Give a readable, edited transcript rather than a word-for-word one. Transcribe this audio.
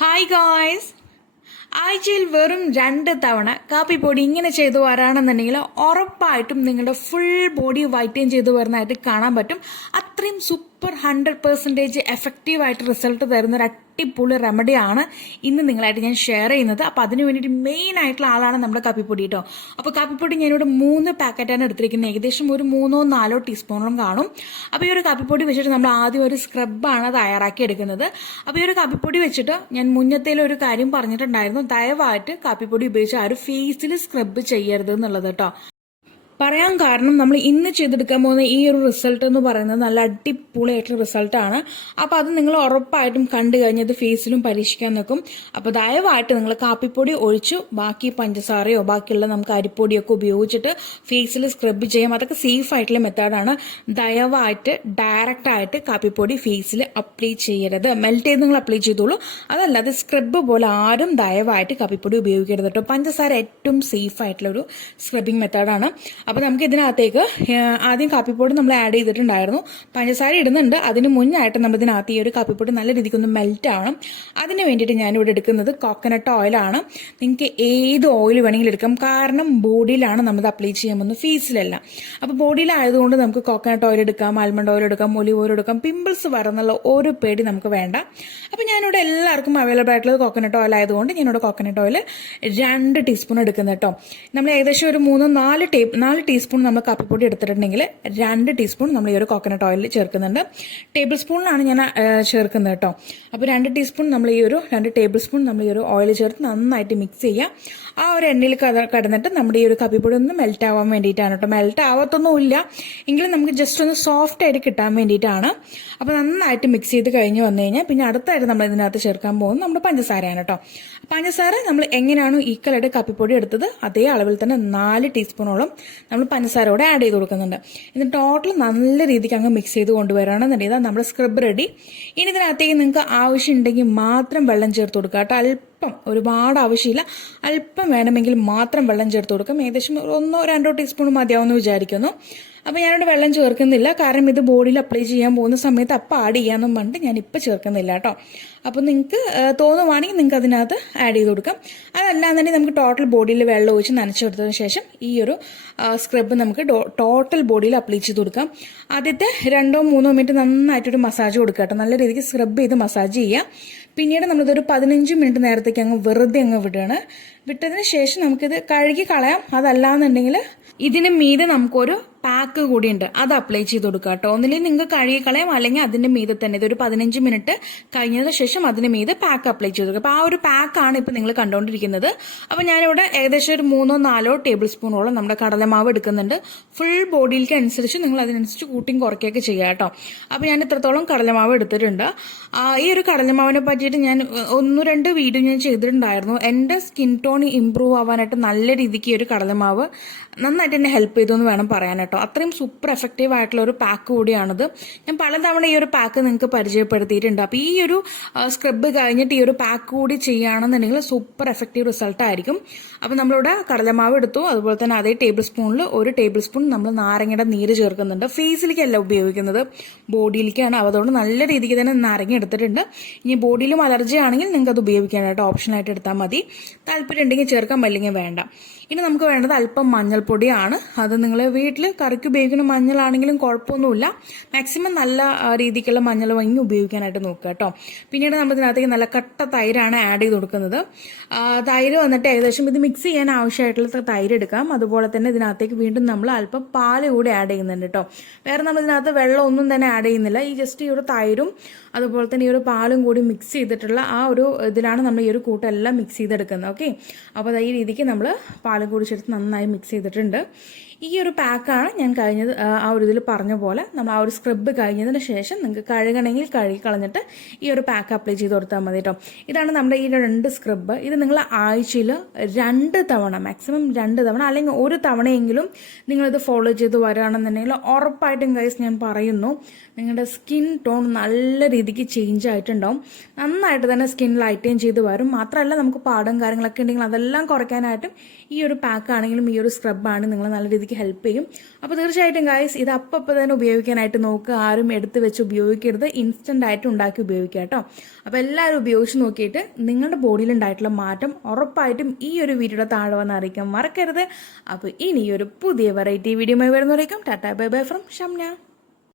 Hi guys, ആഴ്ചയിൽ വെറും 2 തവണ കാപ്പിപ്പൊടി ഇങ്ങനെ ചെയ്തു വരാണെന്നുണ്ടെങ്കിൽ ഉറപ്പായിട്ടും നിങ്ങളുടെ ഫുൾ ബോഡി വൈറ്റൈൻ ചെയ്തു വരുന്നതായിട്ട് കാണാൻ പറ്റും. അത്രയും സൂപ്പർ 100% എഫക്റ്റീവായിട്ട് റിസൾട്ട് തരുന്ന ഒരു അടിപൊളി റെമഡിയാണ് ഇന്ന് നിങ്ങളായിട്ട് ഞാൻ ഷെയർ ചെയ്യുന്നത്. അപ്പോൾ അതിന് വേണ്ടിയിട്ട് മെയിൻ ആയിട്ടുള്ള ആളാണ് നമ്മുടെ കാപ്പിപ്പൊടി കേട്ടോ. അപ്പോൾ കാപ്പിപ്പൊടി ഞാനിവിടെ 3 പാക്കറ്റാണ് എടുത്തിരിക്കുന്നത്. ഏകദേശം ഒരു 3-4 ടീസ്പൂണോളം കാണും. അപ്പോൾ ഈ ഒരു കാപ്പിപ്പൊടി വെച്ചിട്ട് നമ്മൾ ആദ്യം ഒരു സ്ക്രബാണ് തയ്യാറാക്കി എടുക്കുന്നത്. അപ്പോൾ ഈ ഒരു കാപ്പിപ്പൊടി വെച്ചിട്ട് ഞാൻ മുന്നത്തേലും ഒരു കാര്യം പറഞ്ഞിട്ടുണ്ടായിരുന്നു, ദയവായിട്ട് കാപ്പിപ്പൊടി ഉപയോഗിച്ച് ആ ഒരു ഫേസിൽ സ്ക്രബ് ചെയ്യരുത് എന്നുള്ളത് കേട്ടോ. പറയാൻ കാരണം നമ്മൾ ഇന്ന് ചെയ്തെടുക്കാൻ പോകുന്ന ഈ ഒരു റിസൾട്ട് എന്ന് പറയുന്നത് നല്ല അടിപൊളിയായിട്ടുള്ള റിസൾട്ടാണ്. അപ്പോൾ അത് നിങ്ങൾ ഉറപ്പായിട്ടും കണ്ടു കഴിഞ്ഞത് ഫേസിലും പരീക്ഷിക്കാൻ നിൽക്കും. അപ്പോൾ ദയവായിട്ട് നിങ്ങൾ കാപ്പിപ്പൊടി ഒഴിച്ചു ബാക്കി പഞ്ചസാരയോ ബാക്കിയുള്ള നമുക്ക് അരിപ്പൊടിയൊക്കെ ഉപയോഗിച്ചിട്ട് ഫേസിൽ സ്ക്രബ് ചെയ്യാം. അതൊക്കെ സേഫ് ആയിട്ടുള്ള മെത്തേഡാണ്. ദയവായിട്ട് ഡയറക്റ്റായിട്ട് കാപ്പിപ്പൊടി ഫേസിൽ അപ്ലൈ ചെയ്യരുത്. മെൽറ്റ് ചെയ്ത് നിങ്ങൾ അപ്ലൈ ചെയ്തോളൂ. അതല്ലാതെ സ്ക്രബ് പോലെ ആരും ദയവായിട്ട് കാപ്പിപ്പൊടി ഉപയോഗിക്കരുത് കേട്ടോ. പഞ്ചസാര ഏറ്റവും സേഫ് ആയിട്ടുള്ള ഒരു സ്ക്രബിങ് മെത്തേഡാണ്. അപ്പോൾ നമുക്ക് ഇതിനകത്തേക്ക് ആദ്യം കാപ്പിപ്പൊടി നമ്മൾ ആഡ് ചെയ്തിട്ടുണ്ടായിരുന്നു. പഞ്ചസാര ഇടുന്നുണ്ട്. അതിന് മുന്നായിട്ട് നമ്മൾ ഇതിനകത്ത് ഈ ഒരു കാപ്പിപ്പൊടി നല്ല രീതിക്കൊന്ന് മെൽറ്റ് ആവണം. അതിന് വേണ്ടിയിട്ട് ഞാനിവിടെ എടുക്കുന്നത് കോക്കനട്ട് ഓയിലാണ്. നിങ്ങൾക്ക് ഏത് ഓയിൽ വേണമെങ്കിലും എടുക്കാം. കാരണം ബോഡിയിലാണ് നമ്മൾ അപ്ലൈ ചെയ്യാൻ പോകുന്നത്, ഫേസിലല്ല. അപ്പോൾ ബോഡിയിലായതുകൊണ്ട് നമുക്ക് കോക്കനട്ട് ഓയിൽ എടുക്കാം, ആൽമണ്ട് ഓയിൽ എടുക്കാം, ഒലിവ് ഓയിൽ എടുക്കാം. പിമ്പിൾസ് വരുന്നുള്ള ഒരു പേടി നമുക്ക് വേണ്ട. അപ്പോൾ ഞാനിവിടെ എല്ലാവർക്കും അവൈലബിൾ ആയിട്ടുള്ളത് കോക്കനട്ട് ഓയിൽ ആയതുകൊണ്ട് ഞാനിവിടെ കോക്കനട്ട് ഓയിൽ 2 ടീസ്പൂൺ എടുക്കുന്നത് കേട്ടോ. നമ്മൾ ഏകദേശം ഒരു 4 ടീസ്പൂൺ നമ്മൾ കാപ്പിപ്പൊടി എടുത്തിട്ടുണ്ടെങ്കിൽ 2 ടീസ്പൂൺ നമ്മൾ ഈ ഒരു കോക്കനട്ട് ഓയിൽ ചേർക്കുന്നുണ്ട്. ടേബിൾ സ്പൂണിലാണ് ഞാൻ ചേർക്കുന്നത് കേട്ടോ. അപ്പോൾ 2 ടീസ്പൂൺ നമ്മൾ ഈ ഒരു 2 ടേബിൾ സ്പൂൺ നമ്മൾ ഈ ഒരു ഓയിൽ ചേർത്ത് നന്നായിട്ട് മിക്സ് ചെയ്യുക. ആ ഒരു എണ്ണയിൽ കടന്നിട്ട് നമ്മുടെ ഈ ഒരു കാപ്പിപ്പൊടി ഒന്ന് മെൽറ്റ് ആവാൻ വേണ്ടിയിട്ടാണ് കേട്ടോ. മെൽറ്റ് ആവത്തൊന്നുമില്ല എങ്കിലും നമുക്ക് ജസ്റ്റ് ഒന്ന് സോഫ്റ്റ് ആയിട്ട് കിട്ടാൻ വേണ്ടിയിട്ടാണ്. അപ്പോൾ നന്നായിട്ട് മിക്സ് ചെയ്ത് കഴിഞ്ഞ് വന്നു കഴിഞ്ഞാൽ പിന്നെ അടുത്തായിട്ട് നമ്മൾ ഇതിനകത്ത് ചേർക്കാൻ പോകുന്നത് നമ്മുടെ പഞ്ചസാരയാണ് കേട്ടോ. പഞ്ചസാര നമ്മൾ എങ്ങനെയാണോ ഈക്വലായിട്ട് കാപ്പിപ്പൊടി എടുത്തത് അതേ അളവിൽ തന്നെ 4 ടീസ്പൂണോളം നമ്മൾ പഞ്ചസാര കൂടെ ആഡ് ചെയ്ത് കൊടുക്കുന്നുണ്ട്. എന്നിട്ട് ടോട്ടൽ നല്ല രീതിക്ക് അങ്ങ് മിക്സ് ചെയ്ത് കൊണ്ടുവരാണെന്നുണ്ടെങ്കിൽ ഇതാണ് നമ്മുടെ സ്ക്രബ് റെഡി. ഇനി ഇതിനകത്തേക്ക് നിങ്ങൾക്ക് ആവശ്യമുണ്ടെങ്കിൽ മാത്രം വെള്ളം ചേർത്ത് കൊടുക്കുക കേട്ടോ. അല്പം, ഒരുപാട് ആവശ്യമില്ല, അല്പം വേണമെങ്കിൽ മാത്രം വെള്ളം ചേർത്ത് കൊടുക്കാം. ഏകദേശം 1-2 ടീസ്പൂൺ മതിയാവുമെന്ന് വിചാരിക്കുന്നു. അപ്പോൾ ഞാനിവിടെ വെള്ളം ചേർക്കുന്നില്ല, കാരണം ഇത് ബോഡിയിൽ അപ്ലൈ ചെയ്യാൻ പോകുന്ന സമയത്ത് അപ്പം ആഡ് ചെയ്യാമെന്നും പറഞ്ഞിട്ട് ഞാനിപ്പോൾ ചേർക്കുന്നില്ല കേട്ടോ. അപ്പോൾ നിങ്ങൾക്ക് തോന്നുവാണെങ്കിൽ നിങ്ങൾക്ക് അതിനകത്ത് ആഡ് ചെയ്ത് കൊടുക്കാം. അതല്ലാന്നുണ്ടെങ്കിൽ നമുക്ക് ടോട്ടൽ ബോഡിയിൽ വെള്ളം ഒഴിച്ച് നനച്ചെടുത്തതിന് ശേഷം ഈ ഒരു സ്ക്രബ് നമുക്ക് ടോട്ടൽ ബോഡിയിൽ അപ്ലൈ ചെയ്ത് കൊടുക്കാം. ആദ്യത്തെ 2-3 മിനിറ്റ് നന്നായിട്ടൊരു മസാജ് കൊടുക്കുക കേട്ടോ. നല്ല രീതിക്ക് സ്ക്രബ് ചെയ്ത് മസാജ് ചെയ്യുക. പിന്നീട് നമ്മളിതൊരു 15 മിനിറ്റ് നേരത്തേക്ക് അങ്ങ് വെറുതെ അങ്ങ് വിടുകയാണ്. വിട്ടതിന് ശേഷം നമുക്കിത് കഴുകി കളയാം. അതല്ലാന്നുണ്ടെങ്കിൽ ഇതിന് മീതെ നമുക്കൊരു പാക്ക് കൂടിയുണ്ട്, അത് അപ്ലൈ ചെയ്ത് കൊടുക്കുക കേട്ടോ. ഒന്നില്ലെങ്കിൽ നിങ്ങൾക്ക് കഴുകി കളയാം, അല്ലെങ്കിൽ അതിന്റെ മീതെ തന്നെ ഇതൊരു 15 മിനിറ്റ് കഴിഞ്ഞതിന് ശേഷം അതിന് മീതെ പാക്ക് അപ്ലൈ ചെയ്ത് കൊടുക്കുക. അപ്പോൾ ആ ഒരു പാക്കാണ് ഇപ്പം നിങ്ങൾ കണ്ടുകൊണ്ടിരിക്കുന്നത്. അപ്പോൾ ഞാനിവിടെ ഏകദേശം ഒരു 3-4 ടേബിൾ സ്പൂണോളം നമ്മുടെ കടലമാവ് എടുക്കുന്നുണ്ട്. ഫുൾ ബോഡിയിലേക്ക് അനുസരിച്ച് നിങ്ങൾ അതിനനുസരിച്ച് കൂട്ടിയും കുറയ്ക്കുകയൊക്കെ ചെയ്യുക കേട്ടോ. അപ്പോൾ ഞാൻ ഇത്രത്തോളം കടലമാവ് എടുത്തിട്ടുണ്ട്. ഈ ഒരു കടലമാവിനെ പറ്റിയിട്ട് ഞാൻ 1-2 വീഡിയോ ഞാൻ ചെയ്തിട്ടുണ്ടായിരുന്നു. എൻ്റെ സ്കിൻ ടോൺ ഇമ്പ്രൂവ് ആവാനായിട്ട് നല്ല രീതിക്ക് ഈ ഒരു കടലമാവ് നന്നായിട്ട് എന്നെ ഹെൽപ്പ് ചെയ്തു എന്ന് വേണം പറയാൻ കേട്ടോ. അത്രയും സൂപ്പർ എഫക്റ്റീവ് ആയിട്ടുള്ള ഒരു പാക്ക് കൂടിയാണിത്. ഞാൻ പലതവണ ഈ ഒരു പാക്ക് നിങ്ങൾക്ക് പരിചയപ്പെടുത്തിയിട്ടുണ്ട്. അപ്പോൾ ഈ ഒരു സ്ക്രബ് കഴിഞ്ഞിട്ട് ഈ ഒരു പാക്ക് കൂടി ചെയ്യുകയാണെന്നുണ്ടെങ്കിൽ സൂപ്പർ എഫക്റ്റീവ് റിസൾട്ട് ആയിരിക്കും. അപ്പോൾ നമ്മളിവിടെ കടലമാവ് എടുത്തു. അതുപോലെ തന്നെ അതേ ടേബിൾ സ്പൂണിൽ 1 ടേബിൾ സ്പൂൺ നമ്മൾ നാരങ്ങയുടെ നീര് ചേർക്കുന്നുണ്ട്. ഫേസിലേക്കല്ല ഉപയോഗിക്കുന്നത്, ബോഡിയിലേക്കാണ്. അതുകൊണ്ട് നല്ല രീതിക്ക് തന്നെ നാരങ്ങ എടുത്തിട്ടുണ്ട്. ഇനി ബോഡിയിലും അലർജി ആണെങ്കിൽ നിങ്ങൾക്ക് അത് ഉപയോഗിക്കാൻ കേട്ടോ. ഓപ്ഷനായിട്ട് എടുത്താൽ മതി. താല്പര്യം ഉണ്ടെങ്കിൽ ചേർക്കാം, അല്ലെങ്കിൽ വേണ്ട. ഇനി നമുക്ക് വേണ്ടത് അല്പം മഞ്ഞൾപ്പൊടിയാണ്. അത് നിങ്ങൾ വീട്ടിൽ കറിക്ക് ഉപയോഗിക്കുന്ന മഞ്ഞളാണെങ്കിലും കുഴപ്പമൊന്നുമില്ല. മാക്സിമം നല്ല രീതിക്കുള്ള മഞ്ഞൾ വാങ്ങി ഉപയോഗിക്കാനായിട്ട് നോക്കുക കേട്ടോ. പിന്നീട് നമ്മൾ ഇതിനകത്തേക്ക് നല്ല കട്ട തൈരാണ് ആഡ് ചെയ്ത് കൊടുക്കുന്നത്. തൈര് വന്നിട്ട് ഏകദേശം ഇത് മിക്സ് ചെയ്യാൻ ആവശ്യമായിട്ടുള്ള തൈര് എടുക്കാം. അതുപോലെ തന്നെ ഇതിനകത്തേക്ക് വീണ്ടും നമ്മൾ അല്പം പാല് കൂടി ആഡ് ചെയ്യുന്നുണ്ട് കേട്ടോ. വേറെ നമ്മൾ ഇതിനകത്ത് വെള്ളം ഒന്നും തന്നെ ആഡ് ചെയ്യുന്നില്ല. ഈ ജസ്റ്റ് ഈ ഒരു തൈരും അതുപോലെ തന്നെ ഈ ഒരു പാലും കൂടി മിക്സ് ചെയ്തിട്ടുള്ള ആ ഒരു ഇതിലാണ് നമ്മൾ ഈ ഒരു കൂട്ടെല്ലാം മിക്സ് ചെയ്തെടുക്കുന്നത്. ഓക്കെ, അപ്പോൾ ഈ രീതിക്ക് നമ്മൾ പാലും കൂടി ചേർത്ത് നന്നായി മിക്സ് ചെയ്തിട്ടുണ്ട്. ഈ ഒരു പാക്കാണ് ഞാൻ കഴിഞ്ഞത് ആ ഒരു ഇതിൽ പറഞ്ഞ പോലെ നമ്മൾ ആ ഒരു സ്ക്രബ് കഴിഞ്ഞതിന് ശേഷം നിങ്ങൾക്ക് കഴുകണമെങ്കിൽ കഴുകി കളഞ്ഞിട്ട് ഈ ഒരു പാക്ക് അപ്ലൈ ചെയ്ത് കൊടുത്താൽ മതി കേട്ടോ. ഇതാണ് നമ്മുടെ ഈ 2 സ്ക്രബ്. ഇത് നിങ്ങൾ ആഴ്ചയിൽ 2 തവണ, മാക്സിമം 2 തവണ അല്ലെങ്കിൽ 1 തവണയെങ്കിലും നിങ്ങളിത് ഫോളോ ചെയ്ത് വരികയാണെന്നുണ്ടെങ്കിൽ ഉറപ്പായിട്ടും ഗൈസ് ഞാൻ പറയുന്നു, നിങ്ങളുടെ സ്കിൻ ടോൺ നല്ല രീതിക്ക് ചേഞ്ച് ആയിട്ടുണ്ടാവും. നന്നായിട്ട് തന്നെ സ്കിൻ ലൈറ്റൈൻ ചെയ്ത് വരും. മാത്രമല്ല നമുക്ക് പാടും കാര്യങ്ങളൊക്കെ ഉണ്ടെങ്കിൽ അതെല്ലാം കുറയ്ക്കാനായിട്ടും ഈ ഒരു പാക്ക് ആണെങ്കിലും ഈ ഒരു സ്ക്രബ് ആണ് നിങ്ങൾ നല്ല രീതിക്ക് ബോഡിക്ക് ഹെൽപ്പ് ചെയ്യും. അപ്പോൾ തീർച്ചയായിട്ടും ഗൈസ് ഇത് അപ്പം തന്നെ ഉപയോഗിക്കാനായിട്ട് നോക്കുക. ആരും എടുത്ത് വെച്ച് ഉപയോഗിക്കരുത്, ഇൻസ്റ്റൻ്റ് ആയിട്ട് ഉണ്ടാക്കി ഉപയോഗിക്കുക കേട്ടോ. അപ്പോൾ എല്ലാവരും ഉപയോഗിച്ച് നോക്കിയിട്ട് നിങ്ങളുടെ ബോഡിയിലുണ്ടായിട്ടുള്ള മാറ്റം ഉറപ്പായിട്ടും ഈ ഒരു വീഡിയോയുടെ താഴെ വന്ന് അറിയിക്കാൻ മറക്കരുത്. അപ്പോൾ ഇനി ഒരു പുതിയ വെറൈറ്റി വീഡിയോയുമായി വരുന്നവരേക്കും tata bye bye from Shamna.